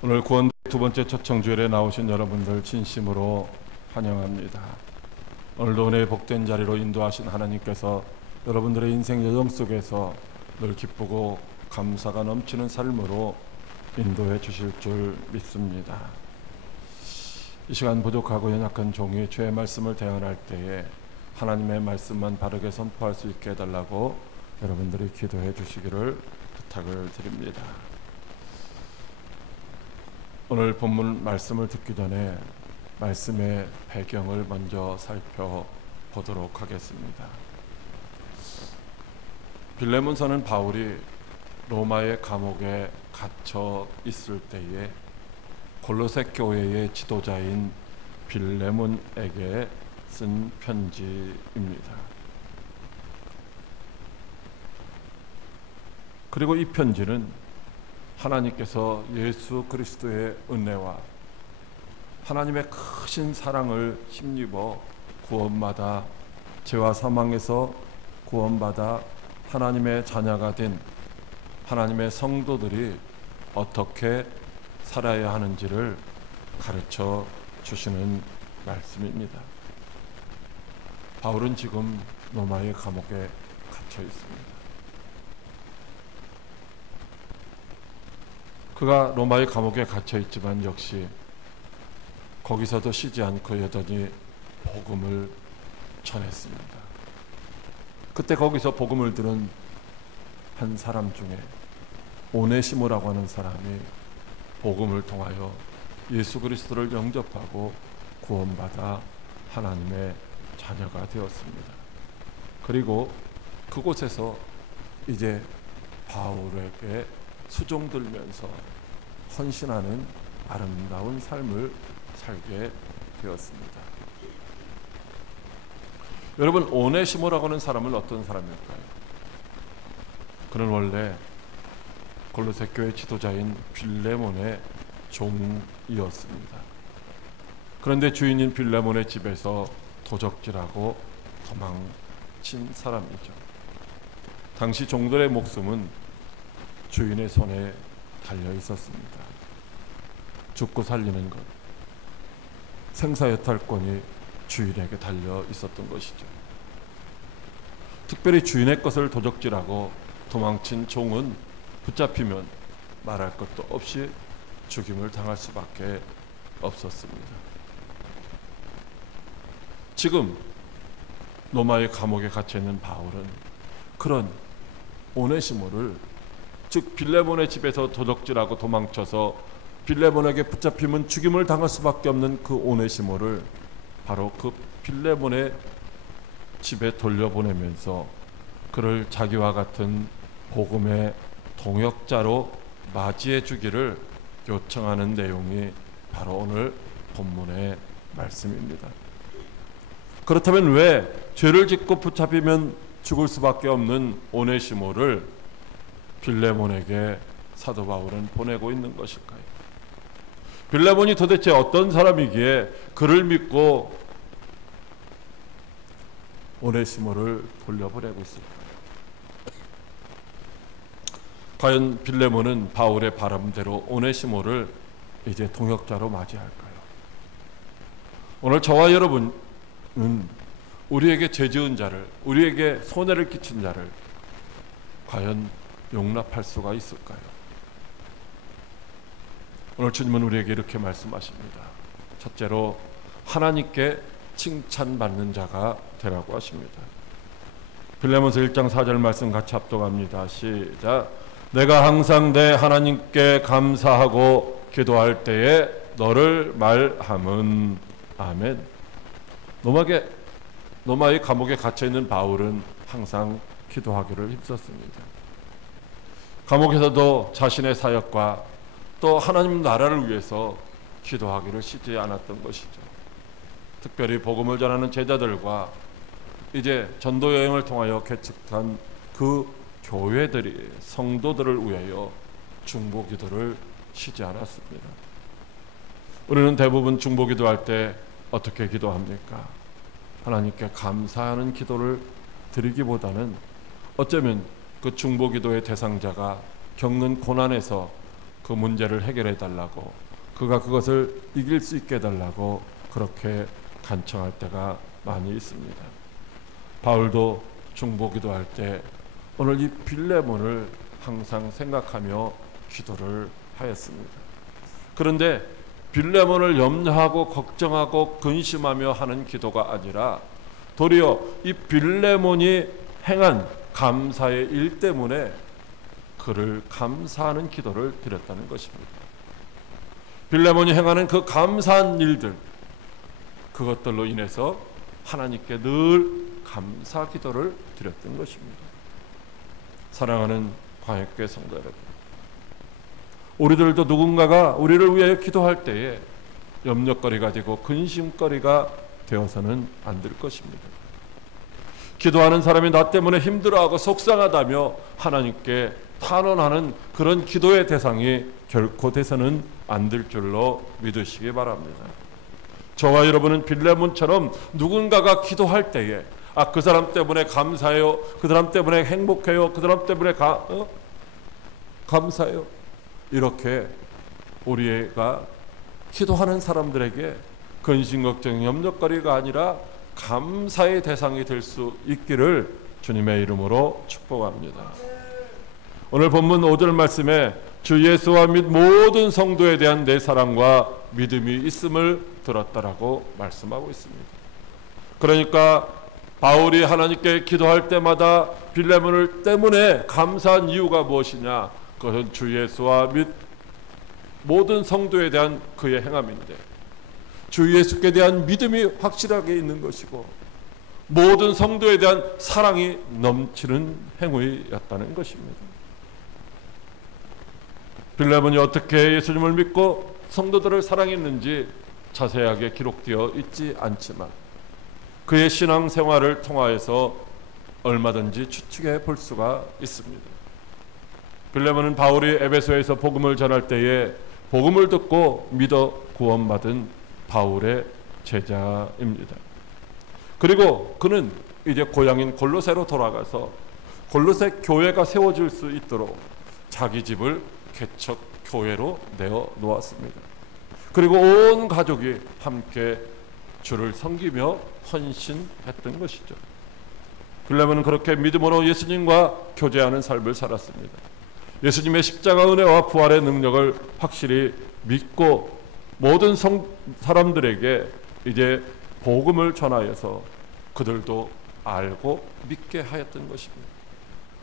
오늘 구원 두 번째 초청주일에 나오신 여러분들 진심으로 환영합니다. 오늘도 은혜의 복된 자리로 인도하신 하나님께서 여러분들의 인생 여정 속에서 늘 기쁘고 감사가 넘치는 삶으로 인도해 주실 줄 믿습니다. 이 시간 부족하고 연약한 종이 주의 말씀을 대언할 때에 하나님의 말씀만 바르게 선포할 수 있게 해달라고 여러분들이 기도해 주시기를 부탁을 드립니다. 오늘 본문 말씀을 듣기 전에 말씀의 배경을 먼저 살펴보도록 하겠습니다. 빌레몬서는 바울이 로마의 감옥에 갇혀 있을 때에 골로새 교회의 지도자인 빌레몬에게 쓴 편지입니다. 그리고 이 편지는 하나님께서 예수 그리스도의 은혜와 하나님의 크신 사랑을 힘입어 구원받아 죄와 사망에서 구원받아 하나님의 자녀가 된 하나님의 성도들이 어떻게 살아야 하는지를 가르쳐 주시는 말씀입니다. 바울은 지금 로마의 감옥에 갇혀 있습니다. 그가 로마의 감옥에 갇혀 있지만 역시 거기서도 쉬지 않고 여전히 복음을 전했습니다. 그때 거기서 복음을 들은 한 사람 중에 오네시모라고 하는 사람이 복음을 통하여 예수 그리스도를 영접하고 구원받아 하나님의 자녀가 되었습니다. 그리고 그곳에서 이제 바울에게 수종들면서 헌신하는 아름다운 삶을 살게 되었습니다. 여러분, 오네시모라고 하는 사람은 어떤 사람일까요? 그는 원래 골로새 교회 지도자인 빌레몬의 종이었습니다. 그런데 주인인 빌레몬의 집에서 도적질하고 도망친 사람이죠. 당시 종들의 목숨은 주인의 손에 달려 있었습니다. 죽고 살리는 것, 생사여탈권이 주인에게 달려 있었던 것이죠. 특별히 주인의 것을 도적질하고 도망친 종은 붙잡히면 말할 것도 없이 죽임을 당할 수밖에 없었습니다. 지금 로마의 감옥에 갇혀 있는 바울은 그런 오네시모를, 즉 빌레몬의 집에서 도적질하고 도망쳐서 빌레몬에게 붙잡히면 죽임을 당할 수밖에 없는 그 오네시모를 바로 그 빌레몬의 집에 돌려보내면서 그를 자기와 같은 복음의 동역자로 맞이해 주기를 요청하는 내용이 바로 오늘 본문의 말씀입니다. 그렇다면 왜 죄를 짓고 붙잡히면 죽을 수밖에 없는 오네시모를 빌레몬에게 사도 바울은 보내고 있는 것일까요? 빌레몬이 도대체 어떤 사람이기에 그를 믿고 오네시모를 돌려보내고 있을까요? 과연 빌레몬은 바울의 바람대로 오네시모를 이제 동역자로 맞이할까요? 오늘 저와 여러분은 우리에게 죄 지은 자를, 우리에게 손해를 끼친 자를 과연 용납할 수가 있을까요? 오늘 주님은 우리에게 이렇게 말씀하십니다. 첫째로 하나님께 칭찬받는 자가 되라고 하십니다. 빌레몬서 1장 4절 말씀 같이 합독합니다. 시작. 내가 항상 내 하나님께 감사하고 기도할 때에 너를 말함은. 아멘. 로마의 감옥에 갇혀있는 바울은 항상 기도하기를 힘썼습니다. 감옥에서도 자신의 사역과 또 하나님 나라를 위해서 기도하기를 쉬지 않았던 것이죠. 특별히 복음을 전하는 제자들과 이제 전도 여행을 통하여 개척한 그 교회들이, 성도들을 위하여 중보기도를 쉬지 않았습니다. 우리는 대부분 중보기도할 때 어떻게 기도합니까? 하나님께 감사하는 기도를 드리기보다는 어쩌면 그 중보기도의 대상자가 겪는 고난에서 그 문제를 해결해 달라고, 그가 그것을 이길 수 있게 해달라고 그렇게 간청할 때가 많이 있습니다. 바울도 중보기도할 때 오늘 이 빌레몬을 항상 생각하며 기도를 하였습니다. 그런데 빌레몬을 염려하고 걱정하고 근심하며 하는 기도가 아니라 도리어 이 빌레몬이 행한 감사의 일 때문에 그를 감사하는 기도를 드렸다는 것입니다. 빌레몬이 행하는 그 감사한 일들, 그것들로 인해서 하나님께 늘 감사 기도를 드렸던 것입니다. 사랑하는 광역교회 성도 여러분, 우리들도 누군가가 우리를 위해 기도할 때에 염려거리가 되고 근심거리가 되어서는 안 될 것입니다. 기도하는 사람이 나 때문에 힘들어하고 속상하다며 하나님께 탄원하는 그런 기도의 대상이 결코 돼서는 안 될 줄로 믿으시기 바랍니다. 저와 여러분은 빌레몬처럼 누군가가 기도할 때에 그 사람 때문에 감사해요, 그 사람 때문에 행복해요, 그 사람 때문에 감사해요, 이렇게 우리가 기도하는 사람들에게 근심 걱정 염려거리가 아니라 감사의 대상이 될 수 있기를 주님의 이름으로 축복합니다. 오늘 본문 5절 말씀에 주 예수와 및 모든 성도에 대한 내 사랑과 믿음이 있음을 들었다라고 말씀하고 있습니다. 그러니까 바울이 하나님께 기도할 때마다 빌레몬을 때문에 감사한 이유가 무엇이냐? 그것은 주 예수와 및 모든 성도에 대한 그의 행함인데, 주 예수께 대한 믿음이 확실하게 있는 것이고 모든 성도에 대한 사랑이 넘치는 행위였다는 것입니다. 빌레몬이 어떻게 예수님을 믿고 성도들을 사랑했는지 자세하게 기록되어 있지 않지만 그의 신앙생활을 통하여서 얼마든지 추측해 볼 수가 있습니다. 빌레몬은 바울이 에베소에서 복음을 전할 때에 복음을 듣고 믿어 구원받은 바울의 제자입니다. 그리고 그는 이제 고향인 골로새로 돌아가서 골로새 교회가 세워질 수 있도록 자기 집을 개척 교회로 내어 놓았습니다. 그리고 온 가족이 함께 주를 섬기며 헌신했던 것이죠. 빌레몬은 그렇게 믿음으로 예수님과 교제하는 삶을 살았습니다. 예수님의 십자가 은혜와 부활의 능력을 확실히 믿고 모든 사람들에게 이제 복음을 전하여서 그들도 알고 믿게 하였던 것입니다.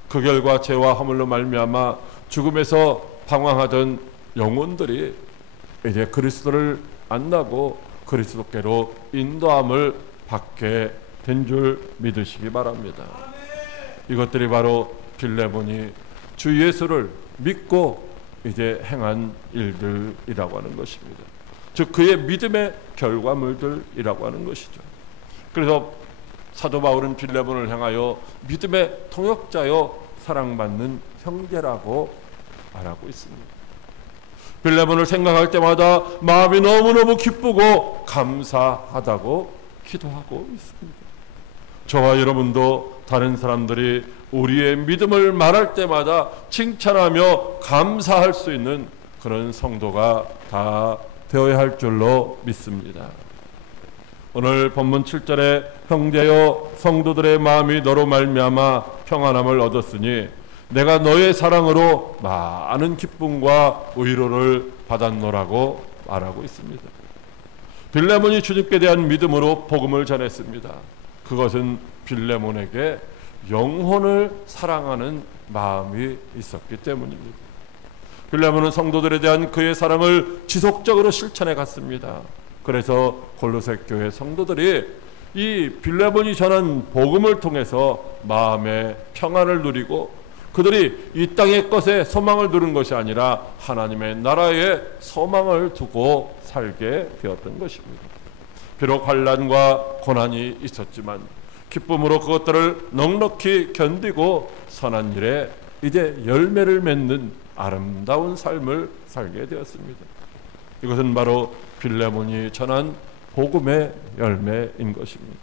그 결과 죄와 허물로 말미암아 죽음에서 방황하던 영혼들이 이제 그리스도를 만나고 그리스도께로 인도함을 받게 된 줄 믿으시기 바랍니다. 이것들이 바로 빌레몬이 주 예수를 믿고 이제 행한 일들이라고 하는 것입니다. 즉 그의 믿음의 결과물들이라고 하는 것이죠. 그래서 사도 바울은 빌레몬을 향하여 믿음의 통역자여 사랑받는 형제라고 말하고 있습니다. 빌레몬을 생각할 때마다 마음이 너무너무 기쁘고 감사하다고 기도하고 있습니다. 저와 여러분도 다른 사람들이 우리의 믿음을 말할 때마다 칭찬하며 감사할 수 있는 그런 성도가 다 되어야 할 줄로 믿습니다. 오늘 본문 7절에 형제여 성도들의 마음이 너로 말미암아 평안함을 얻었으니 내가 너의 사랑으로 많은 기쁨과 위로를 받았노라고 말하고 있습니다. 빌레몬이 주님께 대한 믿음으로 복음을 전했습니다. 그것은 빌레몬에게 영혼을 사랑하는 마음이 있었기 때문입니다. 빌레몬은 성도들에 대한 그의 사랑을 지속적으로 실천해 갔습니다. 그래서 골로새 교회 성도들이 이 빌레몬이 전한 복음을 통해서 마음의 평안을 누리고 그들이 이 땅의 것에 소망을 두는 것이 아니라 하나님의 나라에 소망을 두고 살게 되었던 것입니다. 비록 환난과 고난이 있었지만 기쁨으로 그것들을 넉넉히 견디고 선한 일에 이제 열매를 맺는 아름다운 삶을 살게 되었습니다. 이것은 바로 빌레몬이 전한 복음의 열매인 것입니다.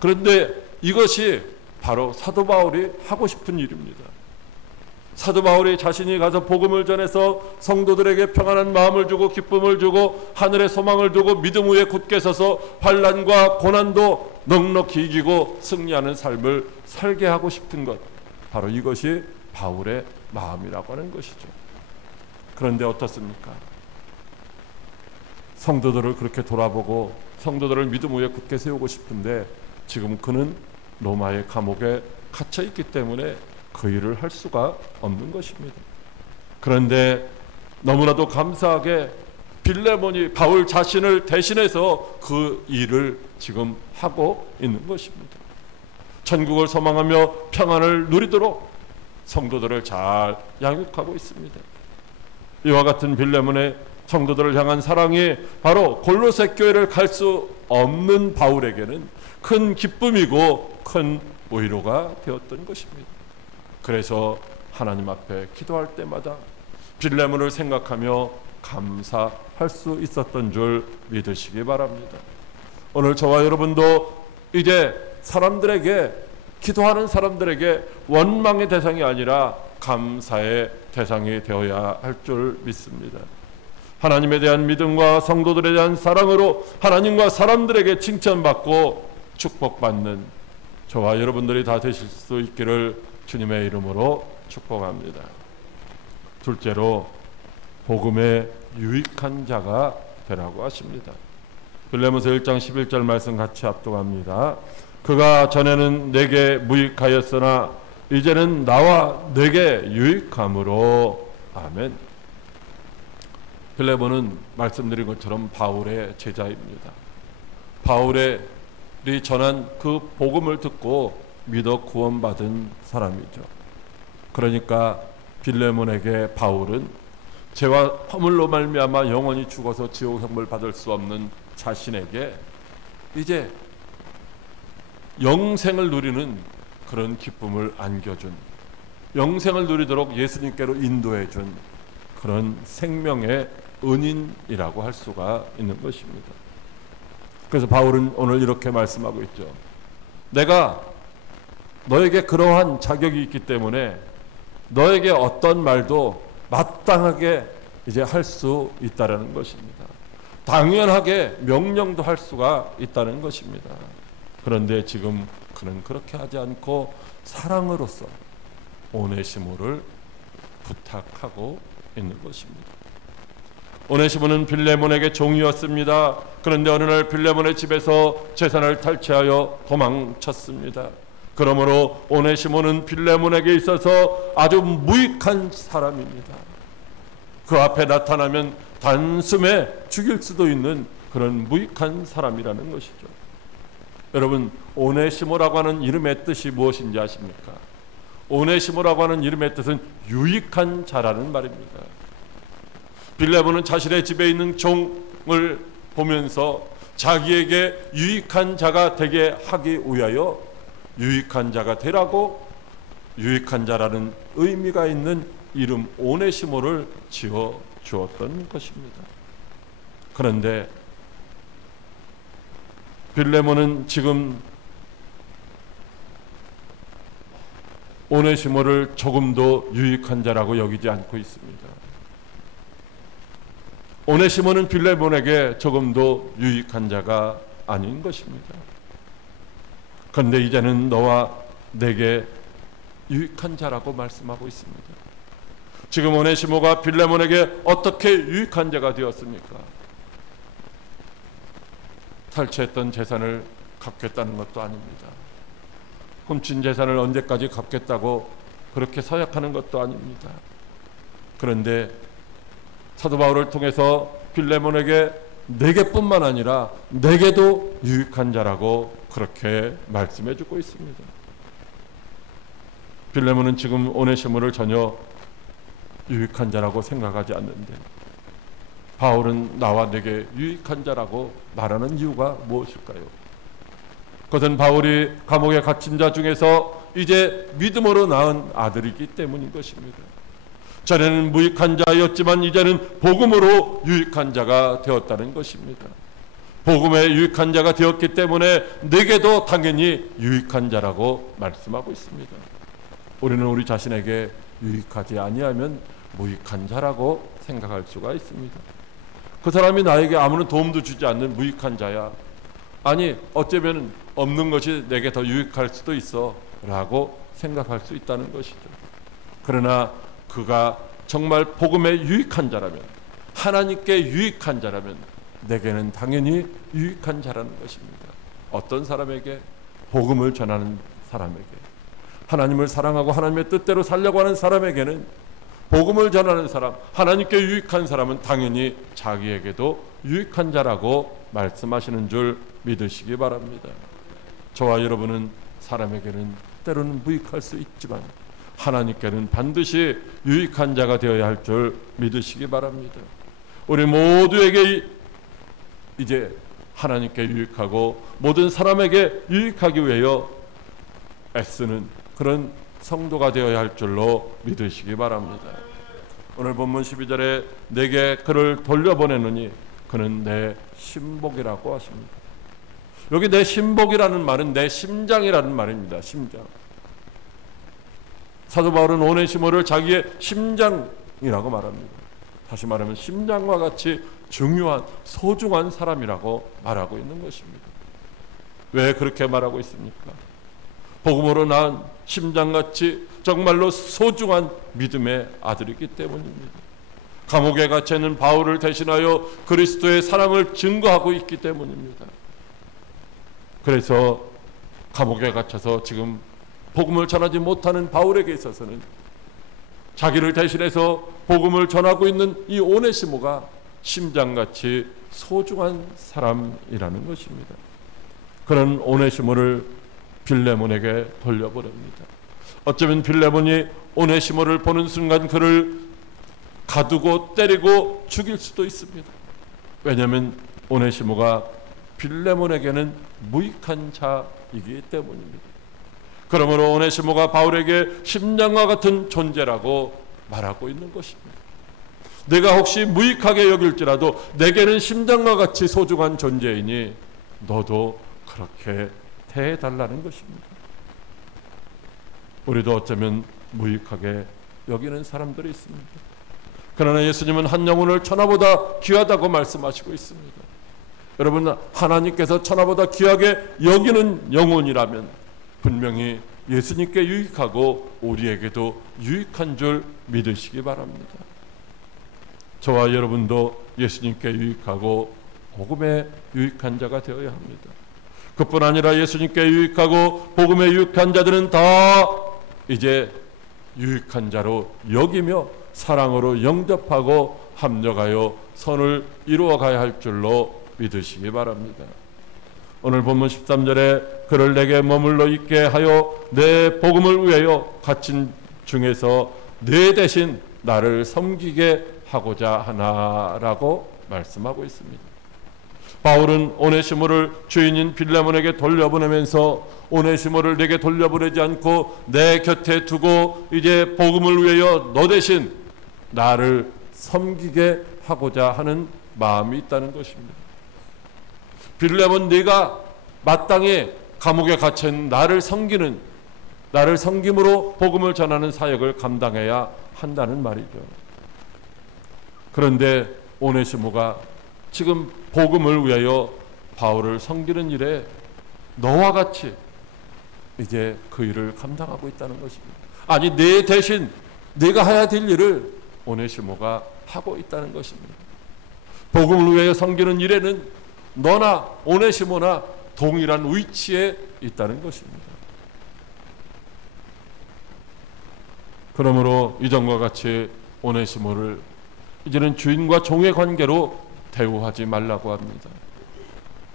그런데 이것이 바로 사도 바울이 하고 싶은 일입니다. 사도 바울이 자신이 가서 복음을 전해서 성도들에게 평안한 마음을 주고 기쁨을 주고 하늘의 소망을 두고 믿음 위에 굳게 서서 환난과 고난도 넉넉히 이기고 승리하는 삶을 살게 하고 싶은 것, 바로 이것이 바울의 마음이라고 하는 것이죠. 그런데 어떻습니까? 성도들을 그렇게 돌아보고 성도들을 믿음 위에 굳게 세우고 싶은데 지금 그는 로마의 감옥에 갇혀 있기 때문에 그 일을 할 수가 없는 것입니다. 그런데 너무나도 감사하게 빌레몬이 바울 자신을 대신해서 그 일을 지금 하고 있는 것입니다. 천국을 소망하며 평안을 누리도록 성도들을 잘 양육하고 있습니다. 이와 같은 빌레몬의 성도들을 향한 사랑이 바로 골로새 교회를 갈 수 없는 바울에게는 큰 기쁨이고 큰 위로가 되었던 것입니다. 그래서 하나님 앞에 기도할 때마다 빌레몬을 생각하며 감사할 수 있었던 줄 믿으시기 바랍니다. 오늘 저와 여러분도 이제 사람들에게, 기도하는 사람들에게 원망의 대상이 아니라 감사의 대상이 되어야 할 줄 믿습니다. 하나님에 대한 믿음과 성도들에 대한 사랑으로 하나님과 사람들에게 칭찬받고 축복받는 저와 여러분들이 다 되실 수 있기를 주님의 이름으로 축복합니다. 둘째로 복음에 유익한 자가 되라고 하십니다. 빌레몬서 1장 11절 말씀 같이 합독합니다. 그가 전에는 내게 무익하였으나 이제는 나와 내게 유익함으로. 아멘. 빌레몬은 말씀드린 것처럼 바울의 제자입니다. 바울이 전한 그 복음을 듣고 믿어 구원받은 사람이죠. 그러니까 빌레몬에게 바울은 죄와 허물로 말미암아 영원히 죽어서 지옥형벌 받을 수 없는 자신에게 이제 영생을 누리는 그런 기쁨을 안겨준, 영생을 누리도록 예수님께로 인도해준 그런 생명의 은인이라고 할 수가 있는 것입니다. 그래서 바울은 오늘 이렇게 말씀하고 있죠. 내가 너에게 그러한 자격이 있기 때문에 너에게 어떤 말도 마땅하게 이제 할 수 있다는 것입니다. 당연하게 명령도 할 수가 있다는 것입니다. 그런데 지금 그는 그렇게 하지 않고 사랑으로서 오네시모를 부탁하고 있는 것입니다. 오네시모는 빌레몬에게 종이었습니다. 그런데 어느 날 빌레몬의 집에서 재산을 탈취하여 도망쳤습니다. 그러므로 오네시모는 빌레몬에게 있어서 아주 무익한 사람입니다. 그 앞에 나타나면 단숨에 죽일 수도 있는 그런 무익한 사람이라는 것이죠. 여러분, 오네시모라고 하는 이름의 뜻이 무엇인지 아십니까? 오네시모라고 하는 이름의 뜻은 유익한 자라는 말입니다. 빌레몬은 자신의 집에 있는 종을 보면서 자기에게 유익한 자가 되게 하기 위하여 유익한 자가 되라고 유익한 자라는 의미가 있는 이름 오네시모를 지어 주었던 것입니다. 그런데 빌레몬은 지금 오네시모를 조금도 유익한 자라고 여기지 않고 있습니다. 오네시모는 빌레몬에게 조금도 유익한 자가 아닌 것입니다. 그런데 이제는 너와 내게 유익한 자라고 말씀하고 있습니다. 지금 오네시모가 빌레몬에게 어떻게 유익한 자가 되었습니까? 탈취했던 재산을 갚겠다는 것도 아닙니다. 훔친 재산을 언제까지 갚겠다고 그렇게 서약하는 것도 아닙니다. 그런데 사도 바울을 통해서 빌레몬에게 내게뿐만 아니라 내게도 유익한 자라고 그렇게 말씀해 주고 있습니다. 빌레몬은 지금 오네시모를 전혀 유익한 자라고 생각하지 않는데 바울은 나와 내게 유익한 자라고 말하는 이유가 무엇일까요? 그것은 바울이 감옥에 갇힌 자 중에서 이제 믿음으로 낳은 아들이기 때문인 것입니다. 전에는 무익한 자였지만 이제는 복음으로 유익한 자가 되었다는 것입니다. 복음에 유익한 자가 되었기 때문에 내게도 당연히 유익한 자라고 말씀하고 있습니다. 우리는 우리 자신에게 유익하지 아니하면 무익한 자라고 생각할 수가 있습니다. 그 사람이 나에게 아무런 도움도 주지 않는 무익한 자야. 아니 어쩌면 없는 것이 내게 더 유익할 수도 있어 라고 생각할 수 있다는 것이죠. 그러나 그가 정말 복음에 유익한 자라면, 하나님께 유익한 자라면 내게는 당연히 유익한 자라는 것입니다. 어떤 사람에게? 복음을 전하는 사람에게, 하나님을 사랑하고 하나님의 뜻대로 살려고 하는 사람에게는, 복음을 전하는 사람, 하나님께 유익한 사람은 당연히 자기에게도 유익한 자라고 말씀하시는 줄 믿으시기 바랍니다. 저와 여러분은 사람에게는 때로는 무익할 수 있지만 하나님께는 반드시 유익한 자가 되어야 할 줄 믿으시기 바랍니다. 우리 모두에게 이제 하나님께 유익하고 모든 사람에게 유익하기 위하여 애쓰는 그런 성도가 되어야 할 줄로 믿으시기 바랍니다. 오늘 본문 12절에 내게 그를 돌려보내느니 그는 내 신복이라고 하십니다. 여기 내 신복이라는 말은 내 심장이라는 말입니다. 심장. 사도 바울은 오네시모를 자기의 심장이라고 말합니다. 다시 말하면 심장과 같이 중요한 소중한 사람이라고 말하고 있는 것입니다. 왜 그렇게 말하고 있습니까? 복음으로 낳은 심장같이 정말로 소중한 믿음의 아들이기 때문입니다. 감옥에 갇혀 있는 바울을 대신하여 그리스도의 사랑을 증거하고 있기 때문입니다. 그래서 감옥에 갇혀서 지금 복음을 전하지 못하는 바울에게 있어서는 자기를 대신해서 복음을 전하고 있는 이 오네시모가 심장같이 소중한 사람이라는 것입니다. 그런 오네시모를 빌레몬에게 돌려보냅니다. 어쩌면 빌레몬이 오네시모를 보는 순간 그를 가두고 때리고 죽일 수도 있습니다. 왜냐하면 오네시모가 빌레몬에게는 무익한 자이기 때문입니다. 그러므로 오네시모가 바울에게 심장과 같은 존재라고 말하고 있는 것입니다. 내가 혹시 무익하게 여길지라도 내게는 심장과 같이 소중한 존재이니 너도 그렇게 대해달라는 것입니다. 우리도 어쩌면 무익하게 여기는 사람들이 있습니다. 그러나 예수님은 한 영혼을 천하보다 귀하다고 말씀하시고 있습니다. 여러분, 하나님께서 천하보다 귀하게 여기는 영혼이라면 분명히 예수님께 유익하고 우리에게도 유익한 줄 믿으시기 바랍니다. 저와 여러분도 예수님께 유익하고 복음에 유익한 자가 되어야 합니다. 그뿐 아니라 예수님께 유익하고 복음에 유익한 자들은 다 이제 유익한 자로 여기며 사랑으로 영접하고 합력하여 선을 이루어가야 할 줄로 믿으시기 바랍니다. 오늘 본문 13절에 그를 내게 머물러 있게 하여 내 복음을 위하여 갇힌 중에서 내 대신 나를 섬기게 하고자 하나라고 말씀하고 있습니다. 바울은 오네시모를 주인인 빌레몬에게 돌려보내면서 오네시모를 내게 돌려보내지 않고 내 곁에 두고 이제 복음을 위하여 너 대신 나를 섬기게 하고자 하는 마음이 있다는 것입니다. 빌레몬, 네가 마땅히 감옥에 갇힌 나를 섬기는, 나를 섬김으로 복음을 전하는 사역을 감당해야 한다는 말이죠. 그런데 오네시모가 지금 복음을 위하여 바울을 섬기는 일에 너와 같이 이제 그 일을 감당하고 있다는 것입니다. 아니, 내 대신 네가 해야 될 일을 오네시모가 하고 있다는 것입니다. 복음을 위하여 섬기는 일에는 너나 오네시모나 동일한 위치에 있다는 것입니다. 그러므로 이전과 같이 오네시모를 이제는 주인과 종의 관계로 대우하지 말라고 합니다.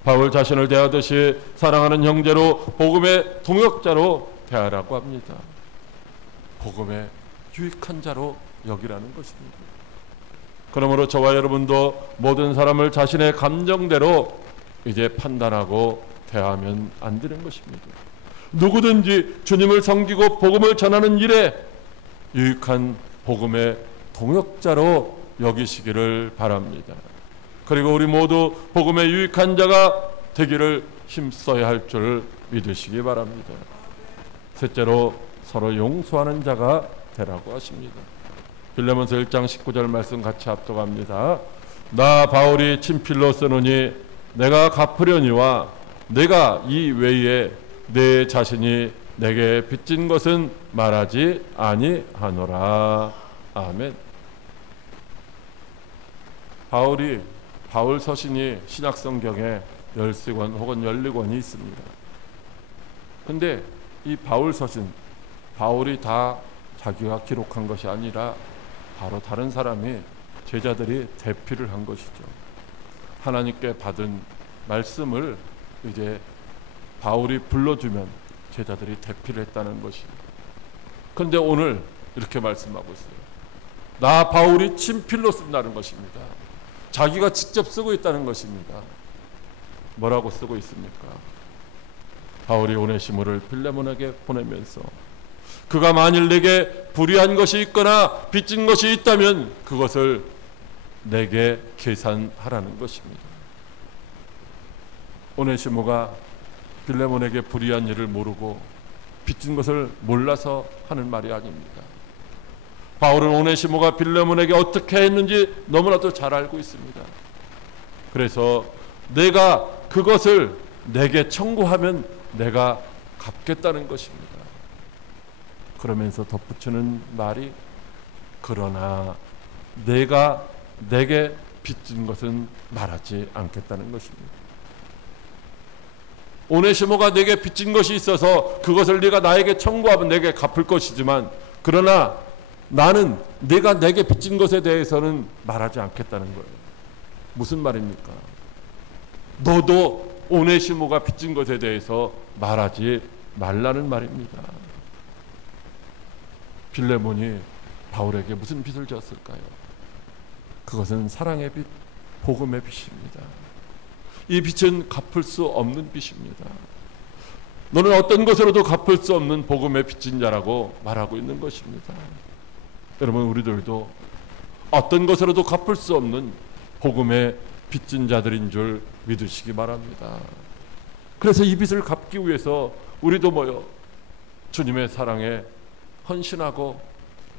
바울 자신을 대하듯이 사랑하는 형제로 복음의 동역자로 대하라고 합니다. 복음의 유익한 자로 여기라는 것입니다. 그러므로 저와 여러분도 모든 사람을 자신의 감정대로 이제 판단하고 대하면 안 되는 것입니다. 누구든지 주님을 섬기고 복음을 전하는 일에 유익한 복음의 동역자로 여기시기를 바랍니다. 그리고 우리 모두 복음의 유익한 자가 되기를 힘써야 할 줄 믿으시기 바랍니다. 셋째로 서로 용서하는 자가 되라고 하십니다. 빌레몬서 1장 19절 말씀 같이 합독합니다. 나 바울이 친필로 쓰노니 내가 갚으려니와 내가 이 외에 내 자신이 내게 빚진 것은 말하지 아니하노라. 아멘. 바울 서신이 신약성경에 13권 혹은 14권이 있습니다. 근데 이 바울 서신, 바울이 다 자기가 기록한 것이 아니라 바로 다른 사람이, 제자들이 대피를 한 것이죠. 하나님께 받은 말씀을 이제 바울이 불러주면 제자들이 대피를 했다는 것이죠. 그런데 오늘 이렇게 말씀하고 있어요. 나 바울이 친필로 쓴다는 것입니다. 자기가 직접 쓰고 있다는 것입니다. 뭐라고 쓰고 있습니까? 바울이 오네시모를 빌레몬에게 보내면서 그가 만일 내게 불의한 것이 있거나 빚진 것이 있다면 그것을 내게 계산하라는 것입니다. 오네시모가 빌레몬에게 불의한 일을 모르고 빚진 것을 몰라서 하는 말이 아닙니다. 바울은 오네시모가 빌레몬에게 어떻게 했는지 너무나도 잘 알고 있습니다. 그래서 내가 그것을 내게 청구하면 내가 갚겠다는 것입니다. 그러면서 덧붙이는 말이 그러나 내가 내게 빚진 것은 말하지 않겠다는 것입니다. 오네시모가 내게 빚진 것이 있어서 그것을 네가 나에게 청구하면 내게 갚을 것이지만 그러나 나는 네가 내게 빚진 것에 대해서는 말하지 않겠다는 거예요. 무슨 말입니까? 너도 오네시모가 빚진 것에 대해서 말하지 말라는 말입니다. 빌레몬이 바울에게 무슨 빚을 졌을까요? 그것은 사랑의 빚, 복음의 빚입니다. 이 빚은 갚을 수 없는 빚입니다. 너는 어떤 것으로도 갚을 수 없는 복음의 빚진 자라고 말하고 있는 것입니다. 여러분, 우리들도 어떤 것으로도 갚을 수 없는 복음의 빚진 자들인 줄 믿으시기 바랍니다. 그래서 이 빚을 갚기 위해서 우리도 주님의 사랑에 헌신하고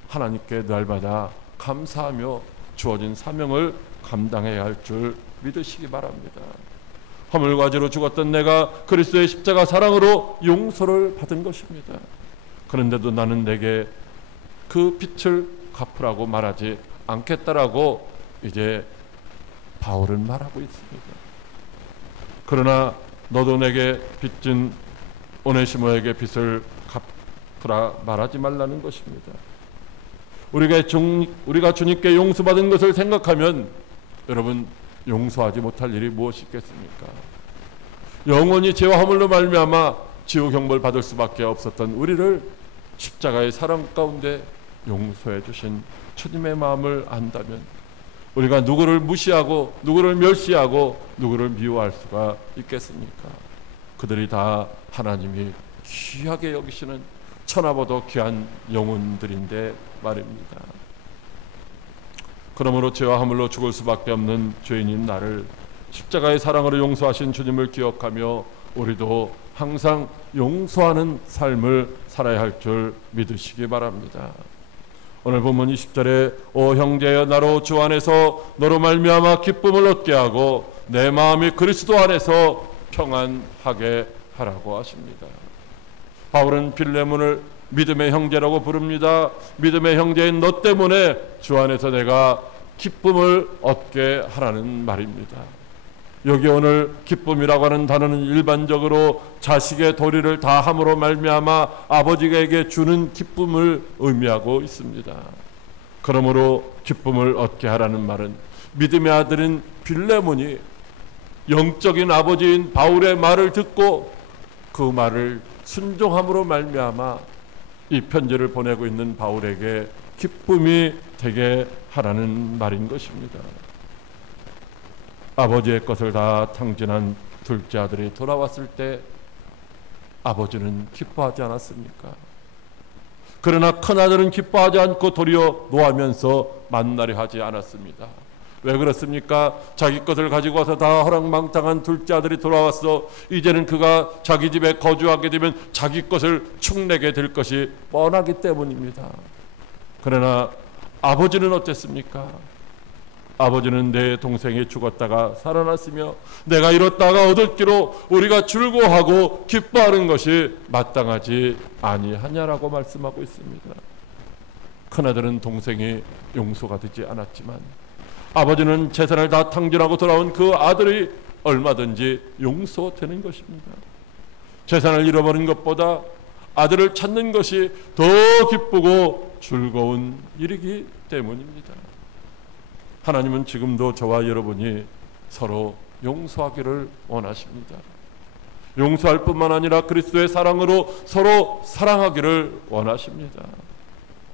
하나님께 날마다 감사하며 주어진 사명을 감당해야 할 줄 믿으시기 바랍니다. 허물과지로 죽었던 내가 그리스도의 십자가 사랑으로 용서를 받은 것입니다. 그런데도 나는 내게 그 빚을 갚으라고 말하지 않겠다라고 이제 바울은 말하고 있습니다. 그러나 너도 내게 빚진 오네시모에게 빚을 갚으라 말하지 말라는 것입니다. 우리가 주님께 용서받은 것을 생각하면 여러분, 용서하지 못할 일이 무엇이 있겠습니까? 영원히 죄와 허물로 말미암아 지옥 형벌 받을 수밖에 없었던 우리를 십자가의 사랑 가운데 용서해 주신 주님의 마음을 안다면 우리가 누구를 무시하고 누구를 멸시하고 누구를 미워할 수가 있겠습니까? 그들이 다 하나님이 귀하게 여기시는 천하보다 귀한 영혼들인데 말입니다. 그러므로 죄와 허물로 죽을 수밖에 없는 죄인인 나를 십자가의 사랑으로 용서하신 주님을 기억하며 우리도 항상 용서하는 삶을 살아야 할 줄 믿으시기 바랍니다. 오늘 본문 20절에 오 형제여 나로 주 안에서 너로 말미암아 기쁨을 얻게 하고 내 마음이 그리스도 안에서 평안하게 하라고 하십니다. 바울은 빌레몬을 믿음의 형제라고 부릅니다. 믿음의 형제인 너 때문에 주 안에서 내가 기쁨을 얻게 하라는 말입니다. 여기 오늘 기쁨이라고 하는 단어는 일반적으로 자식의 도리를 다함으로 말미암아 아버지에게 주는 기쁨을 의미하고 있습니다. 그러므로 기쁨을 얻게 하라는 말은 믿음의 아들인 빌레몬이 영적인 아버지인 바울의 말을 듣고 그 말을 순종함으로 말미암아 이 편지를 보내고 있는 바울에게 기쁨이 되게 하라는 말인 것입니다. 아버지의 것을 다 탕진한 둘째 아들이 돌아왔을 때 아버지는 기뻐하지 않았습니까? 그러나 큰아들은 기뻐하지 않고 도리어 노하면서 만나려 하지 않았습니다. 왜 그렇습니까? 자기 것을 가지고 와서 다 허랑방탕한 둘째 아들이 돌아왔어. 이제는 그가 자기 집에 거주하게 되면 자기 것을 축내게 될 것이 뻔하기 때문입니다. 그러나 아버지는 어땠습니까? 아버지는 내 동생이 죽었다가 살아났으며 내가 잃었다가 얻을 기로 우리가 즐거워하고 기뻐하는 것이 마땅하지 아니하냐라고 말씀하고 있습니다. 큰아들은 동생이 용서가 되지 않았지만 아버지는 재산을 다 탕진하고 돌아온 그 아들이 얼마든지 용서되는 것입니다. 재산을 잃어버린 것보다 아들을 찾는 것이 더 기쁘고 즐거운 일이기 때문입니다. 하나님은 지금도 저와 여러분이 서로 용서하기를 원하십니다. 용서할 뿐만 아니라 그리스도의 사랑으로 서로 사랑하기를 원하십니다.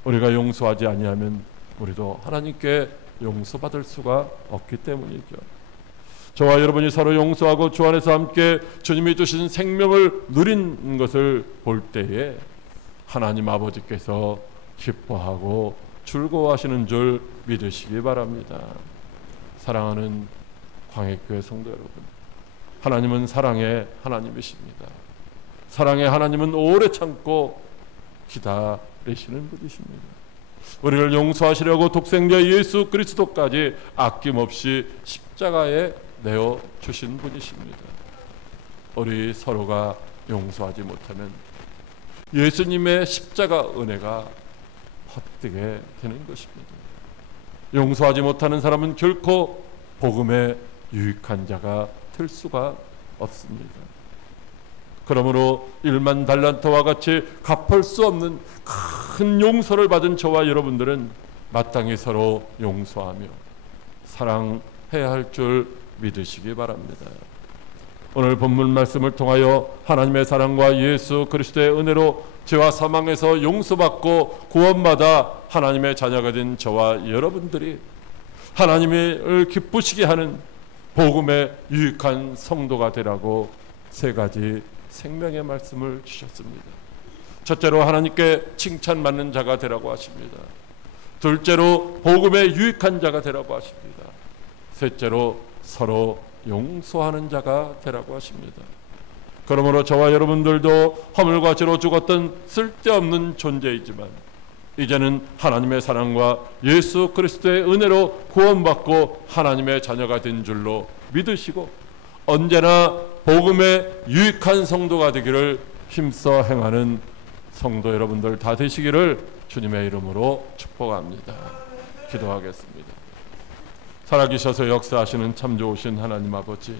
우리가 용서하지 아니하면 우리도 하나님께 용서받을 수가 없기 때문이죠. 저와 여러분이 서로 용서하고 주 안에서 함께 주님이 주신 생명을 누린 것을 볼 때에 하나님 아버지께서 기뻐하고 즐거워하시는 줄 믿으시기 바랍니다. 사랑하는 광해교회 성도 여러분, 하나님은 사랑의 하나님이십니다. 사랑의 하나님은 오래 참고 기다리시는 분이십니다. 우리를 용서하시려고 독생자 예수 그리스도까지 아낌없이 십자가에 내어주신 분이십니다. 우리 서로가 용서하지 못하면 예수님의 십자가 은혜가 헛되게 되는 것입니다. 용서하지 못하는 사람은 결코 복음의 유익한 자가 될 수가 없습니다. 그러므로 1만 달란트와 같이 갚을 수 없는 큰 용서를 받은 저와 여러분들은 마땅히 서로 용서하며 사랑해야 할 줄 믿으시기 바랍니다. 오늘 본문 말씀을 통하여 하나님의 사랑과 예수 그리스도의 은혜로 죄와 사망에서 용서받고 구원받아 하나님의 자녀가 된 저와 여러분들이 하나님을 기쁘시게 하는 복음의 유익한 성도가 되라고 세 가지 생명의 말씀을 주셨습니다. 첫째로 하나님께 칭찬받는 자가 되라고 하십니다. 둘째로 복음의 유익한 자가 되라고 하십니다. 셋째로 서로 용서하는 자가 되라고 하십니다. 그러므로 저와 여러분들도 허물과 죄로 죽었던 쓸데없는 존재이지만 이제는 하나님의 사랑과 예수 그리스도의 은혜로 구원받고 하나님의 자녀가 된 줄로 믿으시고 언제나 복음의 유익한 성도가 되기를 힘써 행하는 성도 여러분들 다 되시기를 주님의 이름으로 축복합니다. 기도하겠습니다. 살아계셔서 역사하시는 참 좋으신 하나님 아버지,